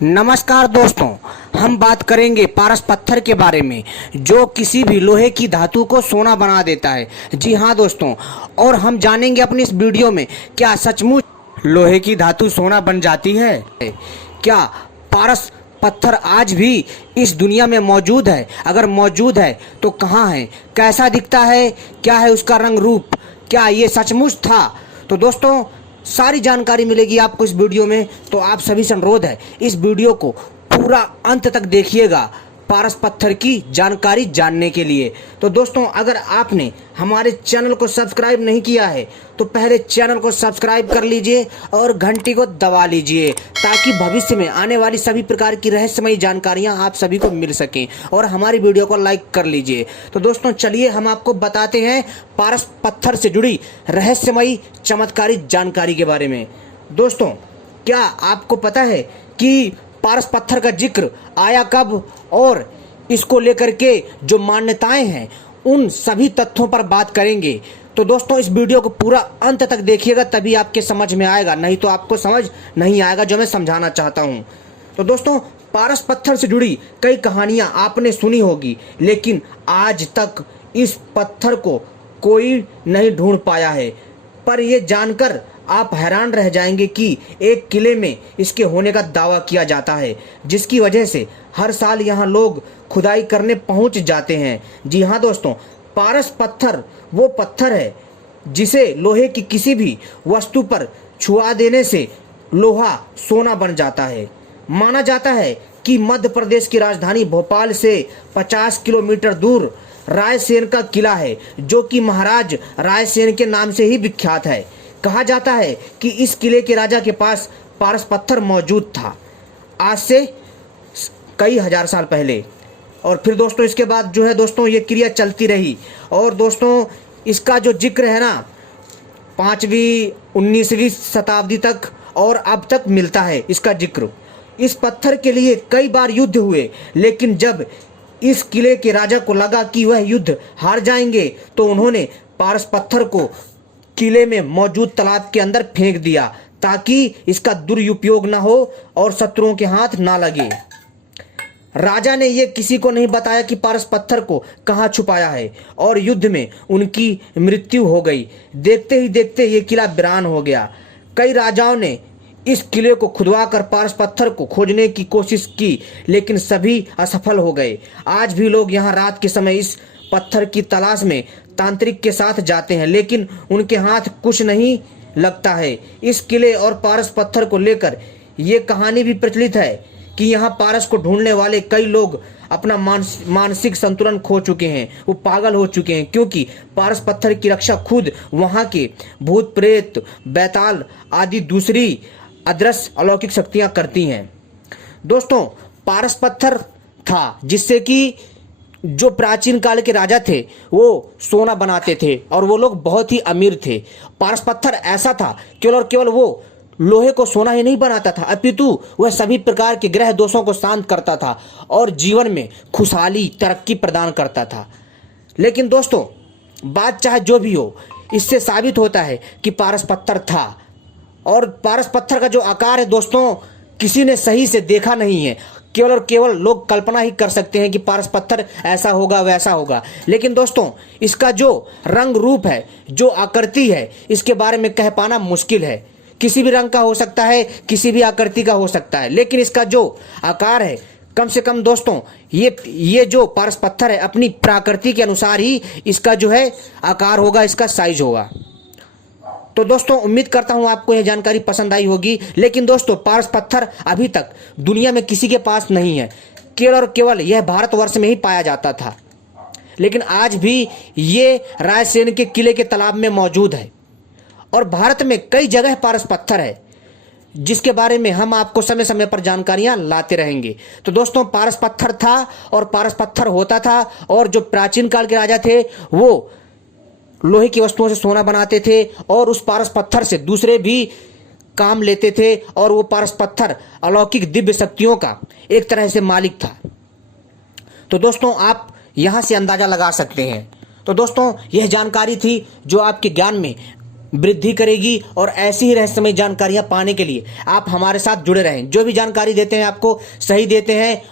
नमस्कार दोस्तों, हम बात करेंगे पारस पत्थर के बारे में जो किसी भी लोहे की धातु को सोना बना देता है। जी हाँ दोस्तों, और हम जानेंगे अपनी इस वीडियो में क्या सचमुच लोहे की धातु सोना बन जाती है। क्या पारस पत्थर आज भी इस दुनिया में मौजूद है? अगर मौजूद है तो कहाँ है, कैसा दिखता है, क्या है उसका रंग रूप, क्या ये सचमुच था? तो दोस्तों सारी जानकारी मिलेगी आपको इस वीडियो में, तो आप सभी से अनुरोध है इस वीडियो को पूरा अंत तक देखिएगा पारस पत्थर की जानकारी जानने के लिए। तो दोस्तों अगर आपने हमारे चैनल को सब्सक्राइब नहीं किया है तो पहले चैनल को सब्सक्राइब कर लीजिए और घंटी को दबा लीजिए ताकि भविष्य में आने वाली सभी प्रकार की रहस्यमयी जानकारियां आप सभी को मिल सकें, और हमारी वीडियो को लाइक कर लीजिए। तो दोस्तों चलिए हम आपको बताते हैं पारस पत्थर से जुड़ी रहस्यमयी चमत्कारी जानकारी के बारे में। दोस्तों क्या आपको पता है कि पारस पत्थर का जिक्र आया कब, और इसको लेकर के जो मान्यताएं हैं उन सभी तथ्यों पर बात करेंगे। तो दोस्तों इस वीडियो को पूरा अंत तक देखिएगा तभी आपके समझ में आएगा, नहीं तो आपको समझ नहीं आएगा जो मैं समझाना चाहता हूं। तो दोस्तों पारस पत्थर से जुड़ी कई कहानियां आपने सुनी होगी, लेकिन आज तक इस पत्थर को कोई नहीं ढूंढ पाया है। पर यह जानकर आप हैरान रह जाएंगे कि एक किले में इसके होने का दावा किया जाता है, जिसकी वजह से हर साल यहाँ लोग खुदाई करने पहुंच जाते हैं। जी हाँ दोस्तों, पारस पत्थर वो पत्थर है जिसे लोहे की किसी भी वस्तु पर छुआ देने से लोहा सोना बन जाता है। माना जाता है कि मध्य प्रदेश की राजधानी भोपाल से 50 किलोमीटर दूर रायसेन का किला है, जो कि महाराज रायसेन के नाम से ही विख्यात है। कहा जाता है कि इस किले के राजा के पास पारस पत्थर मौजूद था आज से कई हजार साल पहले। और फिर दोस्तों इसके बाद जो है दोस्तों ये क्रिया चलती रही, और दोस्तों इसका जो जिक्र है ना 5वीं 19वीं शताब्दी तक और अब तक मिलता है इसका जिक्र। इस पत्थर के लिए कई बार युद्ध हुए, लेकिन जब इस किले के राजा को लगा कि वह युद्ध हार जाएंगे तो उन्होंने पारस पत्थर को किले में मौजूद तालाब के अंदर फेंक दिया ताकि इसका दुरुपयोग ना हो और शत्रुओं के हाथ ना लगे। राजा ने यह किसी को नहीं बताया कि पारस पत्थर को कहां छुपाया है, और युद्ध में उनकी मृत्यु हो गई। देखते ही देखते ये किला वीरान हो गया। कई राजाओं ने इस किले को खुदवाकर पारस पत्थर को खोजने की कोशिश की, लेकिन सभी असफल हो गए। आज भी लोग यहाँ रात के समय इस पत्थर की तलाश में तांत्रिक के साथ जाते हैं, लेकिन उनके हाथ कुछ नहीं लगता है। इस किले और पारस पत्थर को लेकर ये कहानी भी प्रचलित है कि यहाँ पारस को ढूंढने वाले कई लोग अपना मानसिक संतुलन खो चुके हैं, वो पागल हो चुके हैं, क्योंकि पारस पत्थर की रक्षा खुद वहाँ के भूत प्रेत बैताल आदि दूसरी अदृश्य अलौकिक शक्तियां करती हैं। दोस्तों पारस पत्थर था जिससे कि जो प्राचीन काल के राजा थे वो सोना बनाते थे, और वो लोग बहुत ही अमीर थे। पारस पत्थर ऐसा था केवल और केवल वो लोहे को सोना ही नहीं बनाता था, अपितु वह सभी प्रकार के ग्रह दोषों को शांत करता था और जीवन में खुशहाली तरक्की प्रदान करता था। लेकिन दोस्तों बात चाहे जो भी हो, इससे साबित होता है कि पारस पत्थर था, और पारस पत्थर का जो आकार है दोस्तों किसी ने सही से देखा नहीं है। केवल और केवल लोग कल्पना ही कर सकते हैं कि पारस पत्थर ऐसा होगा वैसा होगा, लेकिन दोस्तों इसका जो रंग रूप है, जो आकृति है, इसके बारे में कह पाना मुश्किल है। किसी भी रंग का हो सकता है, किसी भी आकृति का हो सकता है, लेकिन इसका जो आकार है कम से कम दोस्तों ये जो पारस पत्थर है अपनी प्रकृति के अनुसार ही इसका जो है आकार होगा, इसका साइज होगा। तो दोस्तों उम्मीद करता हूं आपको यह जानकारी पसंद आई होगी। लेकिन दोस्तों पारस पत्थर अभी तक दुनिया में किसी के पास नहीं है, केवल और केवल यह भारतवर्ष में ही पाया जाता था। लेकिन आज भी ये रायसेन के किले के तालाब में मौजूद है, और भारत में कई जगह पारस पत्थर है जिसके बारे में हम आपको समय समय पर जानकारियां लाते रहेंगे। तो दोस्तों पारस पत्थर था और पारस पत्थर होता था, और जो प्राचीन काल के राजा थे वो लोहे की वस्तुओं से सोना बनाते थे और उस पारस पत्थर से दूसरे भी काम लेते थे, और वो पारस पत्थर अलौकिक दिव्य शक्तियों का एक तरह से मालिक था। तो दोस्तों आप यहां से अंदाजा लगा सकते हैं। तो दोस्तों यह जानकारी थी जो आपके ज्ञान में वृद्धि करेगी। और ऐसी ही रहस्यमय जानकारियां पाने के लिए आप हमारे साथ जुड़े रहें। जो भी जानकारी देते हैं आपको सही देते हैं।